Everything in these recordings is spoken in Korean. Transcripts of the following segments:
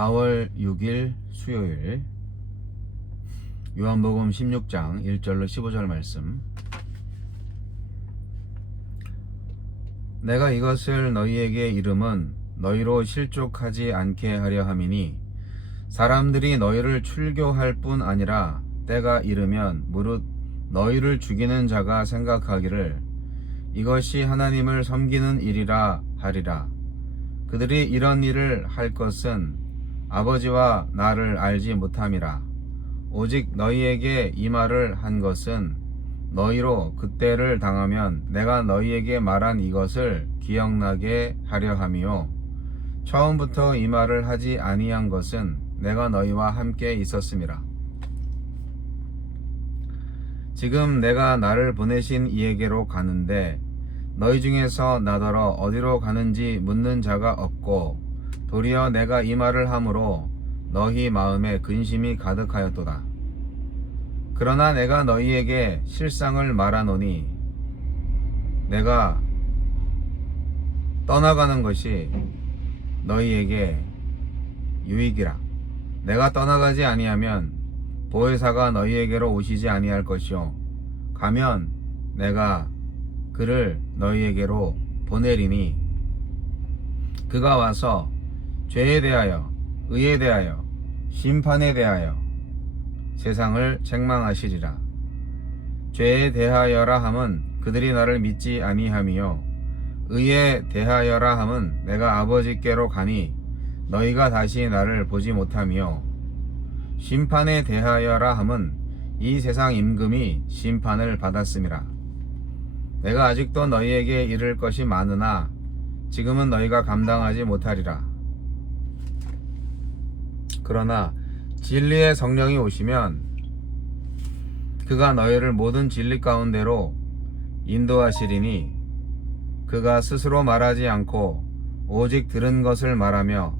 4월 6일 수요일 요한복음 16장 1절로 15절 말씀. 내가 이것을 너희에게 이름은 너희로 실족하지 않게 하려 함이니 사람들이 너희를 출교할 뿐 아니라 때가 이르면 무릇 너희를 죽이는 자가 생각하기를 이것이 하나님을 섬기는 일이라 하리라. 그들이 이런 일을 할 것은 아버지와 나를 알지 못함이라. 오직 너희에게 이 말을 한 것은 너희로 그때를 당하면 내가 너희에게 말한 이것을 기억나게 하려 함이요. 처음부터 이 말을 하지 아니한 것은 내가 너희와 함께 있었음이라. 지금 내가 나를 보내신 이에게로 가는데 너희 중에서 나더러 어디로 가는지 묻는 자가 없고 도리어 내가 이 말을 함으로 너희 마음에 근심이 가득하였도다. 그러나 내가 너희에게 실상을 말하노니 내가 떠나가는 것이 너희에게 유익이라. 내가 떠나가지 아니하면 보혜사가 너희에게로 오시지 아니할 것이요 가면 내가 그를 너희에게로 보내리니 그가 와서 죄에 대하여 의에 대하여 심판에 대하여 세상을 책망하시리라. 죄에 대하여라 함은 그들이 나를 믿지 아니함이요 의에 대하여라 함은 내가 아버지께로 가니 너희가 다시 나를 보지 못함이요 심판에 대하여라 함은 이 세상 임금이 심판을 받았음이라. 내가 아직도 너희에게 이를 것이 많으나 지금은 너희가 감당하지 못하리라. 그러나 진리의 성령이 오시면 그가 너희를 모든 진리 가운데로 인도하시리니 그가 스스로 말하지 않고 오직 들은 것을 말하며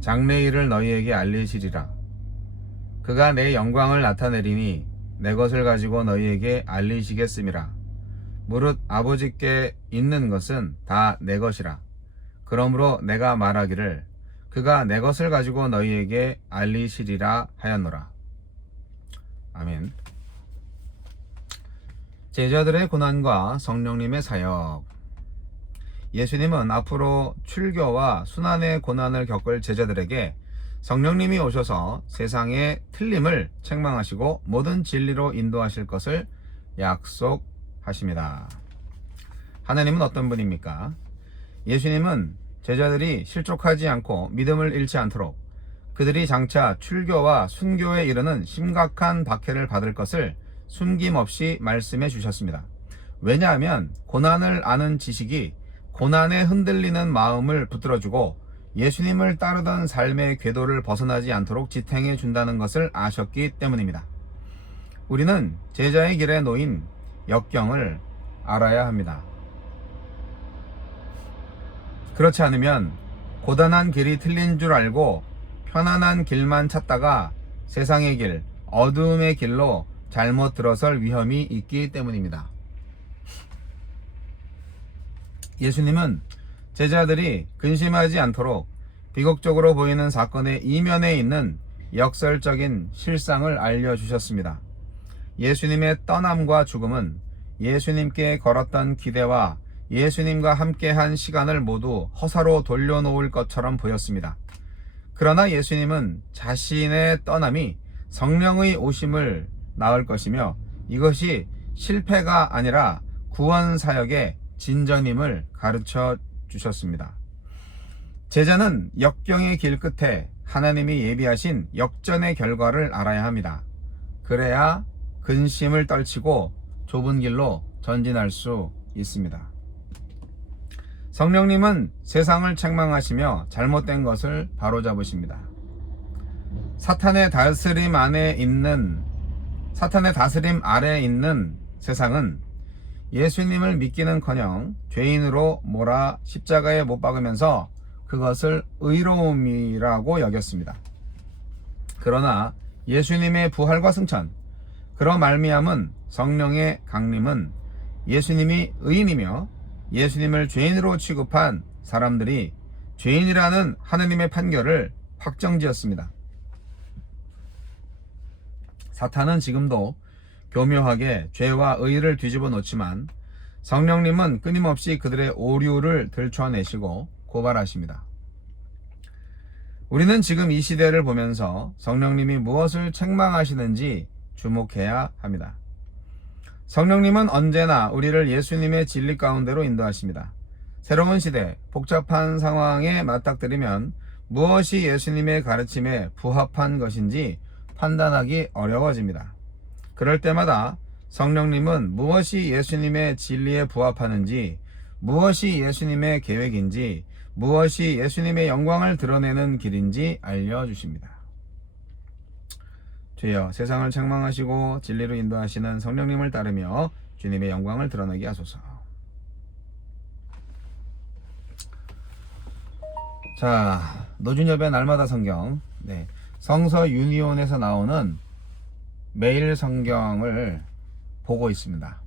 장래일을 너희에게 알리시리라. 그가 내 영광을 나타내리니 내 것을 가지고 너희에게 알리시겠음이라. 무릇 아버지께 있는 것은 다 내 것이라. 그러므로 내가 말하기를 그가 내 것을 가지고 너희에게 알리시리라 하였노라. 아멘. 제자들의 고난과 성령님의 사역. 예수님은 앞으로 출교와 순환의 고난을 겪을 제자들에게 성령님이 오셔서 세상의 틀림을 책망하시고 모든 진리로 인도하실 것을 약속하십니다. 하나님은 어떤 분입니까? 예수님은 제자들이 실족하지 않고 믿음을 잃지 않도록 그들이 장차 출교와 순교에 이르는 심각한 박해를 받을 것을 숨김없이 말씀해 주셨습니다. 왜냐하면 고난을 아는 지식이 고난에 흔들리는 마음을 붙들어주고 예수님을 따르던 삶의 궤도를 벗어나지 않도록 지탱해 준다는 것을 아셨기 때문입니다. 우리는 제자의 길에 놓인 역경을 알아야 합니다. 그렇지 않으면 고단한 길이 틀린 줄 알고 편안한 길만 찾다가 세상의 길, 어두움의 길로 잘못 들어설 위험이 있기 때문입니다. 예수님은 제자들이 근심하지 않도록 비극적으로 보이는 사건의 이면에 있는 역설적인 실상을 알려주셨습니다. 예수님의 떠남과 죽음은 예수님께 걸었던 기대와 예수님과 함께한 시간을 모두 허사로 돌려놓을 것처럼 보였습니다. 그러나 예수님은 자신의 떠남이 성령의 오심을 낳을 것이며 이것이 실패가 아니라 구원 사역의 진전임을 가르쳐 주셨습니다. 제자는 역경의 길 끝에 하나님이 예비하신 역전의 결과를 알아야 합니다. 그래야 근심을 떨치고 좁은 길로 전진할 수 있습니다. 성령님은 세상을 책망하시며 잘못된 것을 바로잡으십니다. 사탄의 다스림 아래 있는 세상은 예수님을 믿기는커녕 죄인으로 몰아 십자가에 못 박으면서 그것을 의로움이라고 여겼습니다. 그러나 예수님의 부활과 승천, 그러 말미암은 성령의 강림은 예수님이 의인이며 예수님을 죄인으로 취급한 사람들이 죄인이라는 하느님의 판결을 확정지었습니다. 사탄은 지금도 교묘하게 죄와 의를 뒤집어 놓지만 성령님은 끊임없이 그들의 오류를 들춰내시고 고발하십니다. 우리는 지금 이 시대를 보면서 성령님이 무엇을 책망하시는지 주목해야 합니다. 성령님은 언제나 우리를 예수님의 진리 가운데로 인도하십니다. 새로운 시대, 복잡한 상황에 맞닥뜨리면 무엇이 예수님의 가르침에 부합한 것인지 판단하기 어려워집니다. 그럴 때마다 성령님은 무엇이 예수님의 진리에 부합하는지, 무엇이 예수님의 계획인지, 무엇이 예수님의 영광을 드러내는 길인지 알려주십니다. 주여, 세상을 책망하시고 진리로 인도하시는 성령님을 따르며 주님의 영광을 드러내게 하소서. 자, 노준엽의 날마다 성경, 성서 유니온에서 나오는 매일 성경을 보고 있습니다.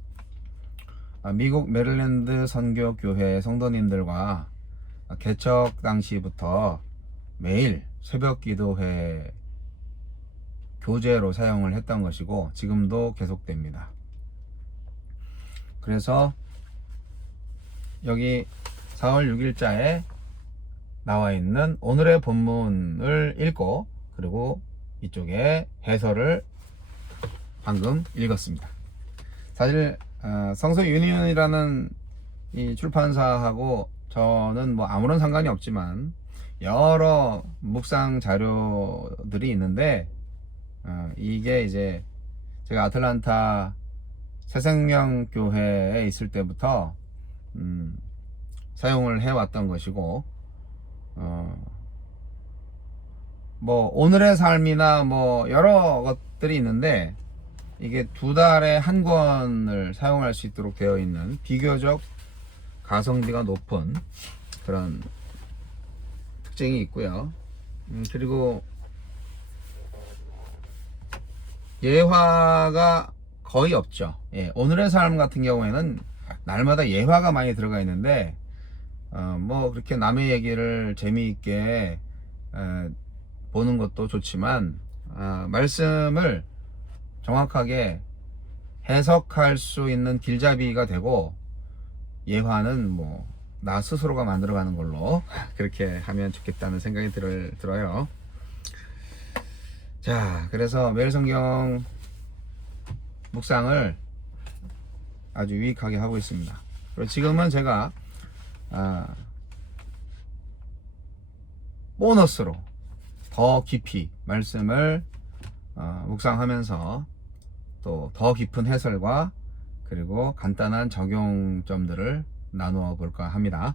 미국 메릴랜드 선교교회 성도님들과 개척 당시부터 매일 새벽 기도회 교재로 사용을 했던 것이고 지금도 계속됩니다. 그래서 여기 4월 6일자에 나와 있는 오늘의 본문을 읽고 그리고 이쪽에 해설을 방금 읽었습니다. 사실 성서 유니온이라는 이 출판사하고 저는 뭐 아무런 상관이 없지만 여러 묵상 자료들이 있는데 이게 이제 제가 아틀란타 새생명교회에 있을 때부터 사용을 해왔던 것이고 뭐 오늘의 삶이나 뭐 여러 것들이 있는데 이게 2달에 한 권을 사용할 수 있도록 되어 있는 비교적 가성비가 높은 그런 특징이 있고요. 그리고 예화가 거의 없죠. 오늘의 삶 같은 경우에는 날마다 예화가 많이 들어가 있는데 뭐 그렇게 남의 얘기를 재미있게 보는 것도 좋지만 말씀을 정확하게 해석할 수 있는 길잡이가 되고 예화는 뭐 나 스스로가 만들어가는 걸로 그렇게 하면 좋겠다는 생각이 들어요. 자, 그래서 매일 성경 묵상을 아주 유익하게 하고 있습니다. 그리고 지금은 제가 보너스로 더 깊이 말씀을 묵상하면서 또 더 깊은 해설과 그리고 간단한 적용점들을 나누어 볼까 합니다.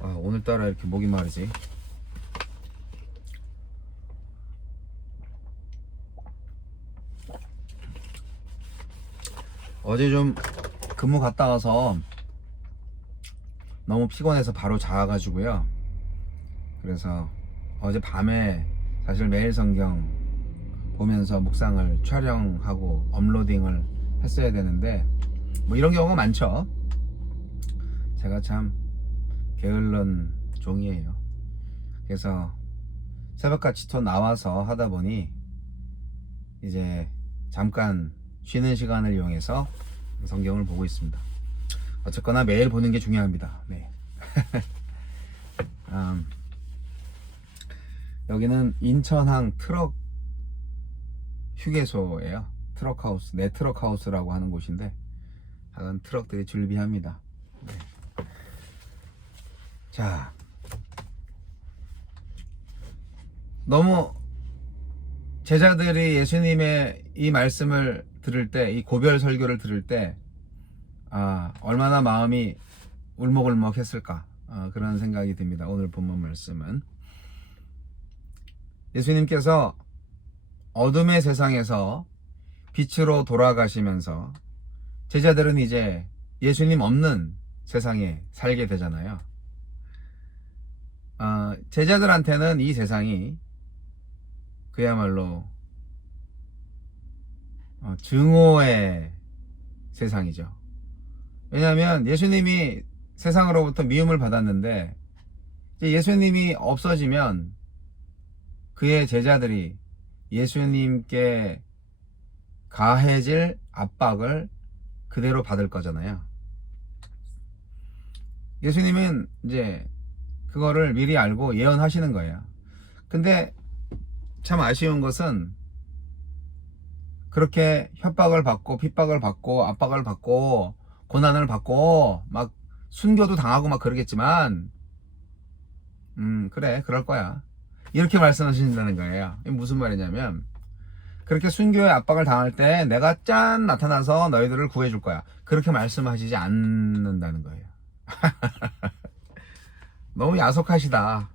오늘따라 이렇게 목이 마르지. 어제 좀 근무 갔다 와서 너무 피곤해서 바로 자가지고요. 그래서 어제 밤에 사실 매일 성경 보면서 묵상을 촬영하고 업로딩을 했어야 되는데 뭐 이런 경우가 많죠. 제가 참 게을른 종이에요. 그래서 새벽같이 또 나와서 하다 보니 이제 잠깐 쉬는 시간을 이용해서 성경을 보고 있습니다. 어쨌거나 매일 보는 게 중요합니다. 네. 여기는 인천항 트럭 휴게소예요. 트럭하우스, 내 트럭하우스라고 하는 곳인데 하여간 트럭들이 줄비합니다. 네. 자, 너무 제자들이 예수님의 이 말씀을 들을 때, 이 고별 설교를 들을 때 얼마나 마음이 울먹울먹 했을까 그런 생각이 듭니다. 오늘 본문 말씀은 예수님께서 어둠의 세상에서 빛으로 돌아가시면서 제자들은 이제 예수님 없는 세상에 살게 되잖아요. 제자들한테는 이 세상이 그야말로 증오의 세상이죠. 왜냐하면 예수님이 세상으로부터 미움을 받았는데 이제 예수님이 없어지면 그의 제자들이 예수님께 가해질 압박을 그대로 받을 거잖아요. 예수님은 이제 그거를 미리 알고 예언하시는 거예요. 근데 참 아쉬운 것은 그렇게 협박을 받고 핍박을 받고 압박을 받고 고난을 받고 막 순교도 당하고 막 그러겠지만 그래 그럴 거야 이렇게 말씀하신다는 거예요. 이게 무슨 말이냐면 그렇게 순교의 압박을 당할 때 내가 짠 나타나서 너희들을 구해줄 거야 그렇게 말씀하시지 않는다는 거예요. 너무 야속하시다.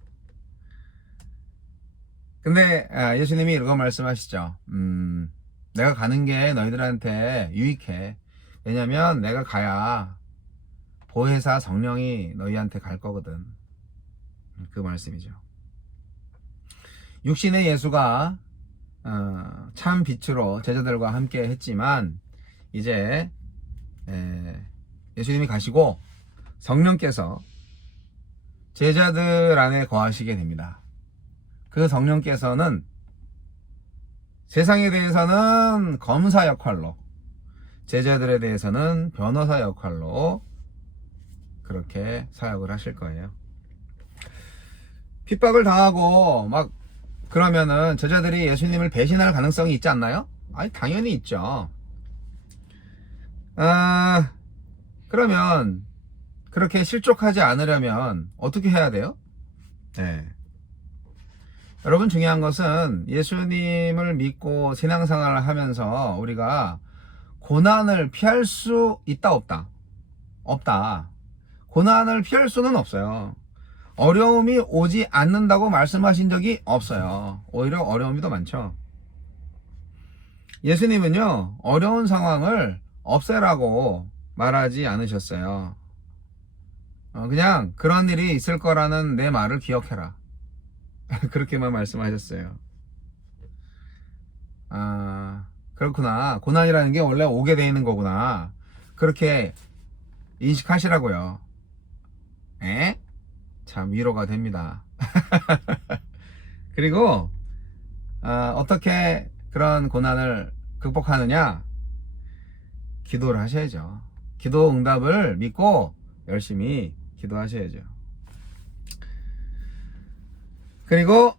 근데 예수님이 이런 말씀하시죠. 내가 가는 게 너희들한테 유익해. 왜냐면 내가 가야 보혜사 성령이 너희한테 갈 거거든. 그 말씀이죠. 육신의 예수가 참 빛으로 제자들과 함께 했지만 이제 예수님이 가시고 성령께서 제자들 안에 거하시게 됩니다. 그 성령께서는 세상에 대해서는 검사 역할로, 제자들에 대해서는 변호사 역할로 그렇게 사역을 하실 거예요. 핍박을 당하고 막 그러면은 제자들이 예수님을 배신할 가능성이 있지 않나요? 아니 당연히 있죠. 그러면 그렇게 실족하지 않으려면 어떻게 해야 돼요? 네. 여러분 중요한 것은 예수님을 믿고 신앙생활을 하면서 우리가 고난을 피할 수 있다 없다? 없다. 고난을 피할 수는 없어요. 어려움이 오지 않는다고 말씀하신 적이 없어요. 오히려 어려움이 더 많죠. 예수님은요 어려운 상황을 없애라고 말하지 않으셨어요. 그냥 그런 일이 있을 거라는 내 말을 기억해라. 그렇게만 말씀하셨어요. 그렇구나. 고난이라는 게 원래 오게 돼 있는 거구나. 그렇게 인식하시라고요. 참 위로가 됩니다. 그리고 어떻게 그런 고난을 극복하느냐? 기도를 하셔야죠. 기도 응답을 믿고 열심히 기도하셔야죠. 그리고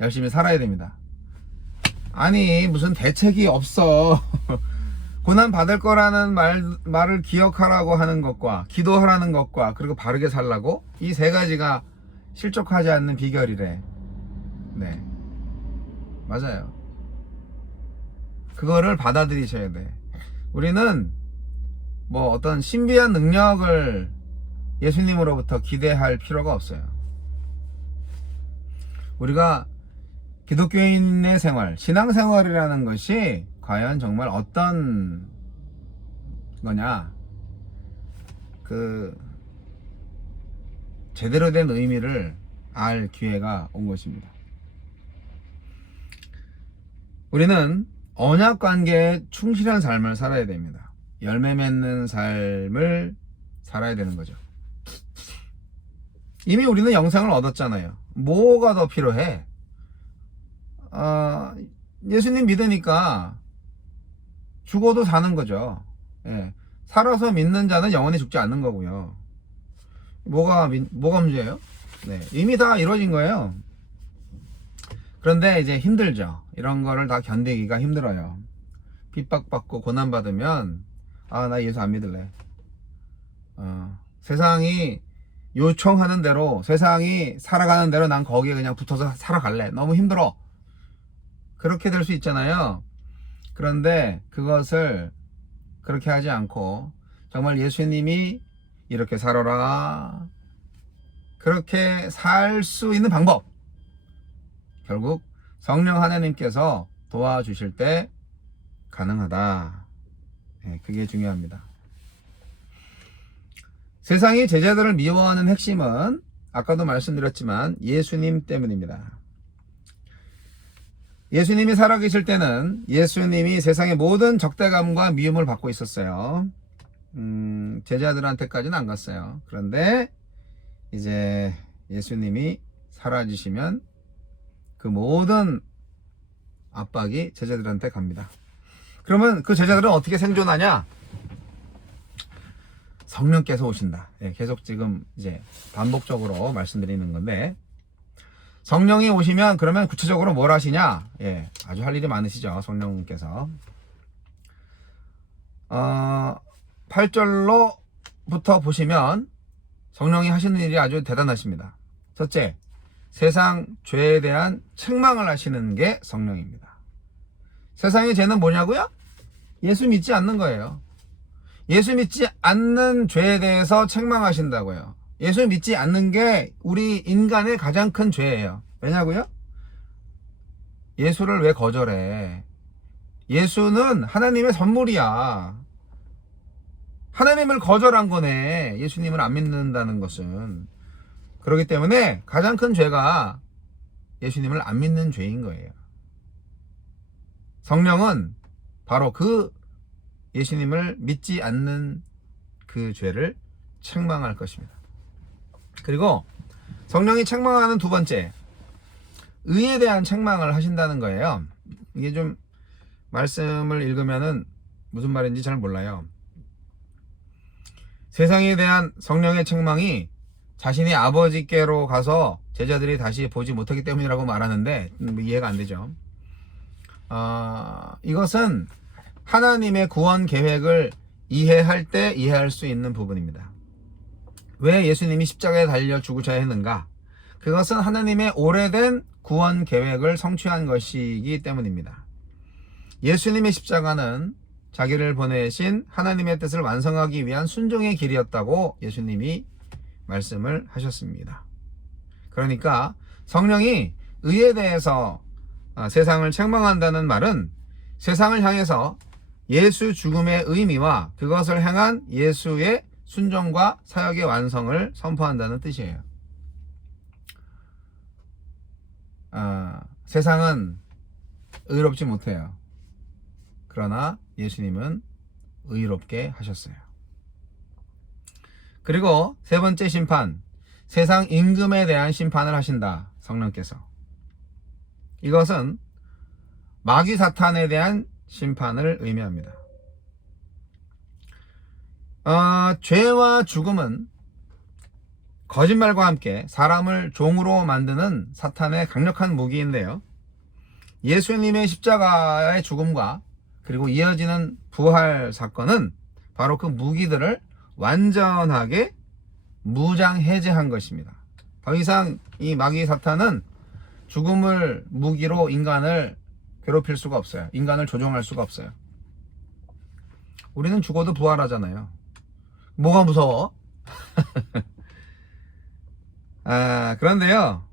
열심히 살아야 됩니다. 아니 무슨 대책이 없어. 고난 받을 거라는 말을 기억하라고 하는 것과 기도하라는 것과 그리고 바르게 살라고 이 세 가지가 실족하지 않는 비결이래. 네, 맞아요. 그거를 받아들이셔야 돼. 우리는 뭐 어떤 신비한 능력을 예수님으로부터 기대할 필요가 없어요. 우리가 기독교인의 생활, 신앙생활이라는 것이 과연 정말 어떤 거냐, 그 제대로 된 의미를 알 기회가 온 것입니다. 우리는 언약 관계에 충실한 삶을 살아야 됩니다. 열매 맺는 삶을 살아야 되는 거죠. 이미 우리는 영생을 얻었잖아요. 뭐가 더 필요해? 예수님 믿으니까 죽어도 사는 거죠. 예. 살아서 믿는 자는 영원히 죽지 않는 거고요. 뭐가 문제예요? 네. 이미 다 이루어진 거예요. 그런데 이제 힘들죠. 이런 거를 다 견디기가 힘들어요. 핍박받고 고난받으면 나 예수 안 믿을래. 세상이 요청하는 대로, 세상이 살아가는 대로 난 거기에 그냥 붙어서 살아갈래. 너무 힘들어. 그렇게 될 수 있잖아요. 그런데 그것을 그렇게 하지 않고 정말 예수님이 이렇게 살아라, 그렇게 살 수 있는 방법, 결국 성령 하나님께서 도와주실 때 가능하다. 네, 그게 중요합니다. 세상이 제자들을 미워하는 핵심은 아까도 말씀드렸지만 예수님 때문입니다. 예수님이 살아계실 때는 예수님이 세상의 모든 적대감과 미움을 받고 있었어요. 제자들한테까지는 안 갔어요. 그런데 이제 예수님이 사라지시면 그 모든 압박이 제자들한테 갑니다. 그러면 그 제자들은 어떻게 생존하냐? 성령께서 오신다. 예, 계속 지금 이제 반복적으로 말씀드리는 건데, 성령이 오시면 그러면 구체적으로 뭘 하시냐? 예, 아주 할 일이 많으시죠, 성령께서. 8절로부터 보시면 성령이 하시는 일이 아주 대단하십니다. 첫째, 세상 죄에 대한 책망을 하시는 게 성령입니다. 세상의 죄는 뭐냐고요? 예수 믿지 않는 거예요. 예수 믿지 않는 죄에 대해서 책망하신다고요. 예수 믿지 않는 게 우리 인간의 가장 큰 죄예요. 왜냐고요? 예수를 왜 거절해? 예수는 하나님의 선물이야. 하나님을 거절한 거네. 예수님을 안 믿는다는 것은. 그렇기 때문에 가장 큰 죄가 예수님을 안 믿는 죄인 거예요. 성령은 바로 그 예수님을 믿지 않는 그 죄를 책망할 것입니다. 그리고 성령이 책망하는 두 번째, 의에 대한 책망을 하신다는 거예요. 이게 좀 말씀을 읽으면은 무슨 말인지 잘 몰라요. 세상에 대한 성령의 책망이 자신이 아버지께로 가서 제자들이 다시 보지 못하기 때문이라고 말하는데 이해가 안 되죠. 이것은 하나님의 구원 계획을 이해할 때 이해할 수 있는 부분입니다. 왜 예수님이 십자가에 달려 죽으셔야 했는가? 그것은 하나님의 오래된 구원 계획을 성취한 것이기 때문입니다. 예수님의 십자가는 자기를 보내신 하나님의 뜻을 완성하기 위한 순종의 길이었다고 예수님이 말씀을 하셨습니다. 그러니까 성령이 의에 대해서 세상을 책망한다는 말은 세상을 향해서 예수 죽음의 의미와 그것을 향한 예수의 순종과 사역의 완성을 선포한다는 뜻이에요. 세상은 의롭지 못해요. 그러나 예수님은 의롭게 하셨어요. 그리고 세 번째 심판, 세상 임금에 대한 심판을 하신다. 성령께서. 이것은 마귀 사탄에 대한 심판을 의미합니다. 죄와 죽음은 거짓말과 함께 사람을 종으로 만드는 사탄의 강력한 무기인데요. 예수님의 십자가의 죽음과 그리고 이어지는 부활 사건은 바로 그 무기들을 완전하게 무장해제한 것입니다. 더 이상 이 마귀 사탄은 죽음을 무기로 인간을 괴롭힐 수가 없어요. 인간을 조종할 수가 없어요. 우리는 죽어도 부활하잖아요. 뭐가 무서워? 그런데요,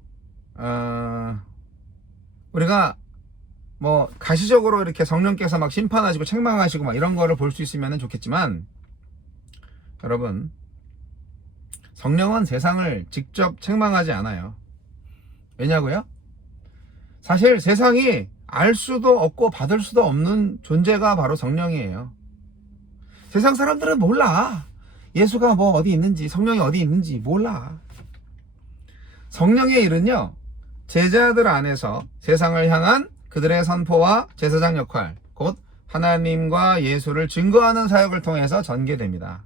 우리가 뭐 가시적으로 이렇게 성령께서 막 심판하시고 책망하시고 막 이런 거를 볼 수 있으면 좋겠지만, 여러분, 성령은 세상을 직접 책망하지 않아요. 왜냐고요? 사실 세상이 알 수도 없고 받을 수도 없는 존재가 바로 성령이에요. 세상 사람들은 몰라. 예수가 뭐 어디 있는지, 성령이 어디 있는지 몰라. 성령의 일은요, 제자들 안에서 세상을 향한 그들의 선포와 제사장 역할, 곧 하나님과 예수를 증거하는 사역을 통해서 전개됩니다.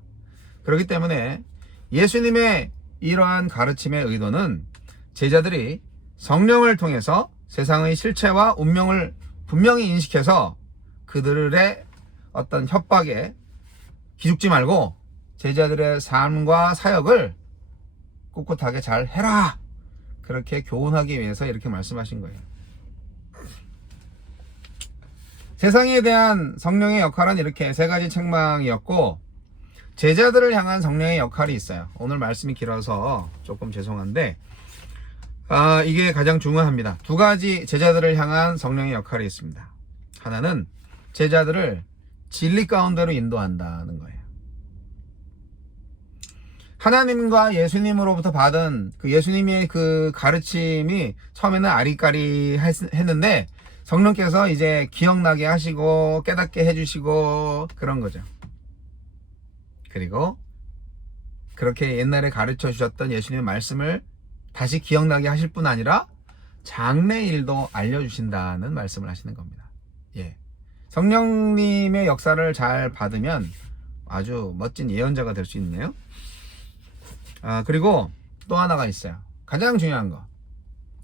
그렇기 때문에 예수님의 이러한 가르침의 의도는 제자들이 성령을 통해서 세상의 실체와 운명을 분명히 인식해서 그들의 어떤 협박에 기죽지 말고 제자들의 삶과 사역을 꿋꿋하게 잘 해라, 그렇게 교훈하기 위해서 이렇게 말씀하신 거예요. 세상에 대한 성령의 역할은 이렇게 세 가지 책망이었고, 제자들을 향한 성령의 역할이 있어요. 오늘 말씀이 길어서 조금 죄송한데 이게 가장 중요합니다. 두 가지 제자들을 향한 성령의 역할이 있습니다. 하나는 제자들을 진리 가운데로 인도한다는 거예요. 하나님과 예수님으로부터 받은 그 예수님의 그 가르침이 처음에는 아리까리 했는데 성령께서 이제 기억나게 하시고 깨닫게 해주시고 그런 거죠. 그리고 그렇게 옛날에 가르쳐 주셨던 예수님의 말씀을 다시 기억나게 하실 뿐 아니라 장래일도 알려주신다는 말씀을 하시는 겁니다. 예. 성령님의 역사를 잘 받으면 아주 멋진 예언자가 될 수 있네요. 그리고 또 하나가 있어요. 가장 중요한 거.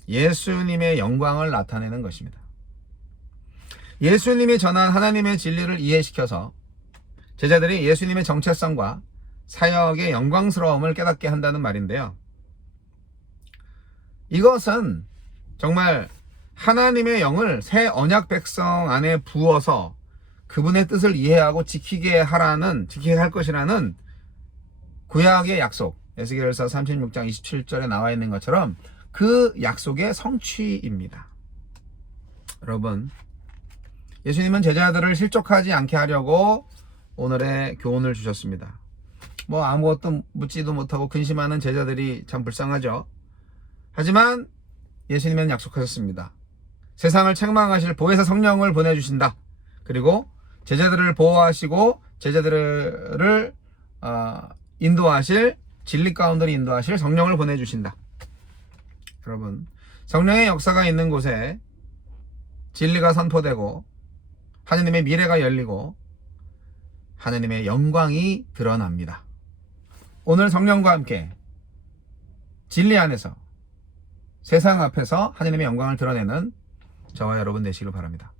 예수님의 영광을 나타내는 것입니다. 예수님이 전한 하나님의 진리를 이해시켜서 제자들이 예수님의 정체성과 사역의 영광스러움을 깨닫게 한다는 말인데요. 이것은 정말 하나님의 영을 새 언약 백성 안에 부어서 그분의 뜻을 이해하고 지키게 할 것이라는 구약의 약속, 에스겔서 36장 27절에 나와 있는 것처럼 그 약속의 성취입니다. 여러분, 예수님은 제자들을 실족하지 않게 하려고 오늘의 교훈을 주셨습니다. 아무것도 묻지도 못하고 근심하는 제자들이 참 불쌍하죠. 하지만 예수님은 약속하셨습니다. 세상을 책망하실 보혜사 성령을 보내주신다. 그리고 제자들을 보호하시고 제자들을 인도하실, 진리 가운데로 인도하실 성령을 보내주신다. 여러분, 성령의 역사가 있는 곳에 진리가 선포되고 하느님의 미래가 열리고 하느님의 영광이 드러납니다. 오늘 성령과 함께 진리 안에서 세상 앞에서 하느님의 영광을 드러내는 저와 여러분 되시길 바랍니다.